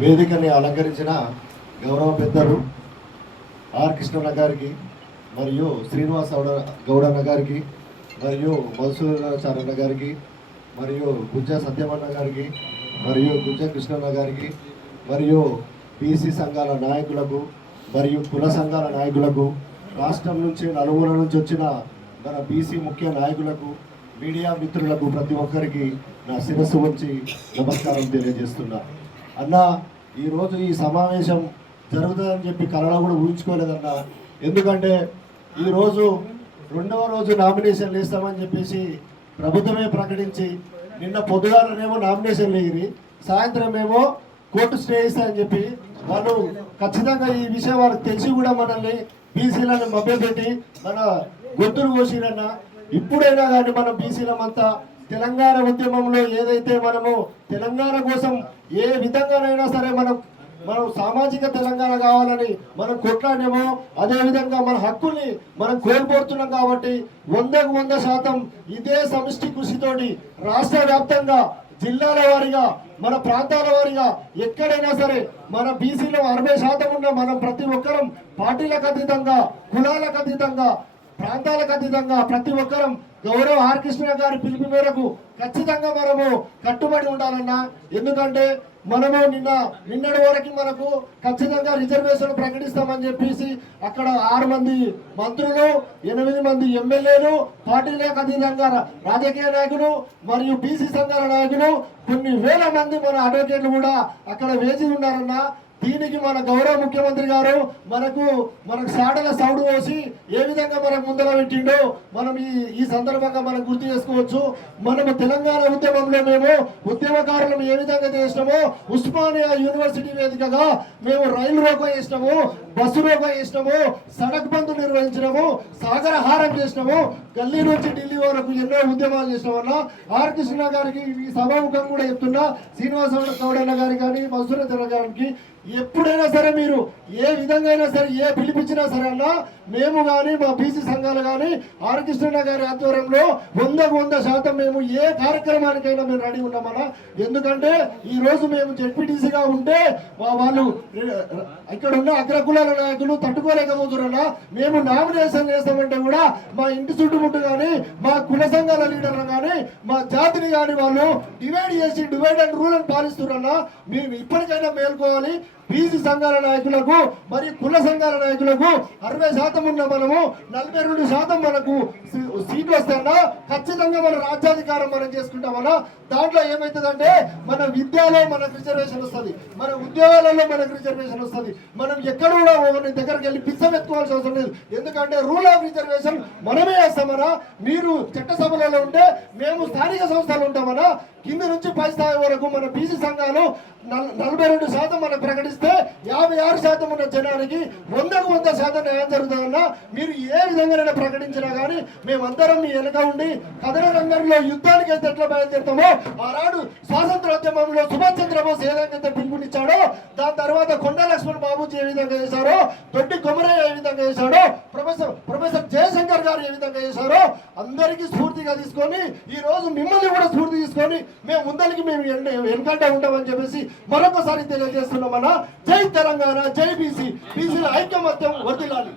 వేదికని అలంకరించిన గౌరవ పెద్దలు ఆర్ కృష్ణన్న గారికి మరియు శ్రీనివాస్ గౌడన్న గారికి మరియు మధుసూదనాచార్యన్న గారికి మరియు గుజ్జ సత్యమన్న గారికి మరియు గుజ్జ కృష్ణన్న గారికి మరియు బీసీ సంఘాల నాయకులకు మరియు కుల సంఘాల నాయకులకు రాష్ట్రం నుంచి నలుగుల నుంచి వచ్చిన మన బీసీ ముఖ్య నాయకులకు మీడియా మిత్రులకు ప్రతి ఒక్కరికి నా శిరస్సు వచ్చి నమస్కారం తెలియజేస్తున్నా. అన్న ఈరోజు ఈ సమావేశం జరుగుతుందని చెప్పి కళలో కూడా ఊహించుకోలేదన్న. ఎందుకంటే ఈరోజు రెండవ రోజు నామినేషన్లు వేస్తామని చెప్పేసి ప్రభుత్వమే ప్రకటించి నిన్న పొద్దుగాలనేమో నామినేషన్ వేయరి సాయంత్రం ఏమో కోర్టు స్టే అని చెప్పి వాళ్ళు ఖచ్చితంగా ఈ విషయం వాళ్ళకి తెలిసి కూడా మనల్ని బీసీలను మభ్యపెట్టి మన గొంతులు కోసిరన్న. ఇప్పుడైనా కానీ మనం బీసీలమంతా తెలంగాణ ఉద్యమంలో ఏదైతే మనము తెలంగాణ కోసం ఏ విధంగానైనా సరే మనం మనం సామాజిక తెలంగాణ కావాలని మనం కొట్లాడినామో అదేవిధంగా మన హక్కుల్ని మనం కోల్పోతున్నాం కాబట్టి వందకు వంద శాతం ఇదే సమిష్టి కృషితోటి రాష్ట్ర వ్యాప్తంగా జిల్లాల వారీగా మన ప్రాంతాల వారీగా ఎక్కడైనా సరే మన బీసీలో అరవై శాతం ఉన్న మనం ప్రతి ఒక్కరం పార్టీలకు అతీతంగా కులాలకు అతీతంగా ప్రాంతాలకు అతీతంగా ప్రతి ఒక్కరం గౌరవ ఆర్ కృష్ణ గారి పిలుపు మేరకు ఖచ్చితంగా మనము కట్టుబడి ఉండాలన్నా. ఎందుకంటే మనము నిన్న నిన్నటి వరకు మనకు ఖచ్చితంగా రిజర్వేషన్ ప్రకటిస్తామని చెప్పేసి అక్కడ ఆరు మంది మంత్రులు ఎనిమిది మంది ఎమ్మెల్యేలు పార్టీలకు అతీతంగా రా- రాజకీయ నాయకులు మరియు బీసీ సంఘాల నాయకులు కొన్ని వేల మంది మన అడ్వకేట్లు కూడా అక్కడ వేచి ఉన్నారన్న. దీనికి మన గౌరవ ముఖ్యమంత్రి గారు మనకు మనకు సాడల సౌడు పోసి ఏ విధంగా మనకు ముందర పెట్టిండో మనం ఈ ఈ సందర్భంగా మనం గుర్తు చేసుకోవచ్చు. మనము తెలంగాణ ఉద్యమంలో మేము ఉద్యమకారులను ఏ విధంగా చేసినామో ఉస్మానియా యూనివర్సిటీ వేదికగా మేము రైలు రోకో చేసినాము బస్సు రోకో చేసినాము సడక్ బంధు నిర్వహించినాము సాగరహారం చేసినాము గల్లీ నుంచి ఢిల్లీ వరకు ఎన్నో ఉద్యమాలు చేసినామన్నా ఆర్ కృష్ణ గారికి ఈ సభాముఖం కూడా చెప్తున్నా. శ్రీనివాస గౌడన్న గారికి కానీ మధుసూర గారికి ఎప్పుడైనా సరే మీరు ఏ విధంగా అయినా సరే ఏ పిలిపించినా సరే అన్నా మేము కానీ మా బీసీ సంఘాలు కానీ ఆరకృష్ణ గారి ఆధ్వర్యంలో వందకు వంద శాతం మేము ఏ కార్యక్రమానికైనా మేము రెడీ ఉన్నామన్నా. ఎందుకంటే ఈ రోజు మేము జడ్పీటీసీగా ఉంటే మా వాళ్ళు ఇక్కడ ఉన్న అగ్రకులాల నాయకులు తట్టుకోలేకపోతున్నారన్నా. మేము నామినేషన్ చేస్తామంటే కూడా మా ఇంటి చుట్టుముట్టు కానీ మా కుల సంఘాల లీడర్లు కానీ మా జాతిని కానీ వాళ్ళు డివైడ్ చేసి డివైడ్ అండ్ రూల్ అని పాలిస్తున్నారన్నా. మేము ఇప్పటికైనా మేల్కోవాలి. బీసీ సంఘాల నాయకులకు మరియు కుల సంఘాల నాయకులకు అరవై శాతం ఉన్న మనము నలభై రెండు శాతం మనకు సీట్లు వస్తాయన్నా ఖచ్చితంగా మన రాజ్యాధికారం మనం చేసుకుంటామన్నా దాంట్లో ఏమవుతుందంటే మన విద్యలో మనకు రిజర్వేషన్ వస్తుంది మన ఉద్యోగాలలో మనకు రిజర్వేషన్ వస్తుంది. మనం ఎక్కడ కూడా ఒకరి దగ్గరికి వెళ్ళి పిచ్చం ఎత్తుకోవాల్సిన అవసరం లేదు. ఎందుకంటే రూల్ ఆఫ్ రిజర్వేషన్ మనమే వేస్తామన్నా మీరు చట్టసభలలో ఉంటే మేము స్థానిక సంస్థలు ఉంటామన్నా కింద నుంచి పై స్థాయి వరకు మన బీసీ సంఘాలు నలభై రెండు శాతం మనం ప్రకటిస్తే యాభై ఆరు శాతం ఉన్న జనానికి వందకు వంద శాతం న్యాయం జరుగుతుందన్నా మీరు ఏ విధంగానైనా ప్రకటించినా కానీ మేమందరం మీ వెనక ఉండి కథన రంగంలో యుద్ధానికి అయితే ఎట్లా బయలుదేరుతామో ఆనాడు స్వాతంత్రోద్యమంలో సుభాష్ చంద్రబోస్ ఏ విధంగా పిలుపునిచ్చాడో దాని తర్వాత కొండ లక్ష్మణ్ బాబుజీ ఏ విధంగా చేశారో దొడ్డి కొమరయ్య ఏ విధంగా చేశాడో ప్రొఫెసర్ ప్రొఫెసర్ జయశంకర్ గారు ఏ విధంగా చేశారో అందరికీ స్ఫూర్తిగా తీసుకొని ఈ రోజు మిమ్మల్ని కూడా స్ఫూర్తి తీసుకొని మేము ముందరికి మేము వెనుకంటే ఉంటామని చెప్పేసి మరొకసారి తెలియజేస్తున్నామన్నా జై తెలంగాణ జై బీసీ. బీసీల ఐక్యమత్యం వర్దిల్లాలి.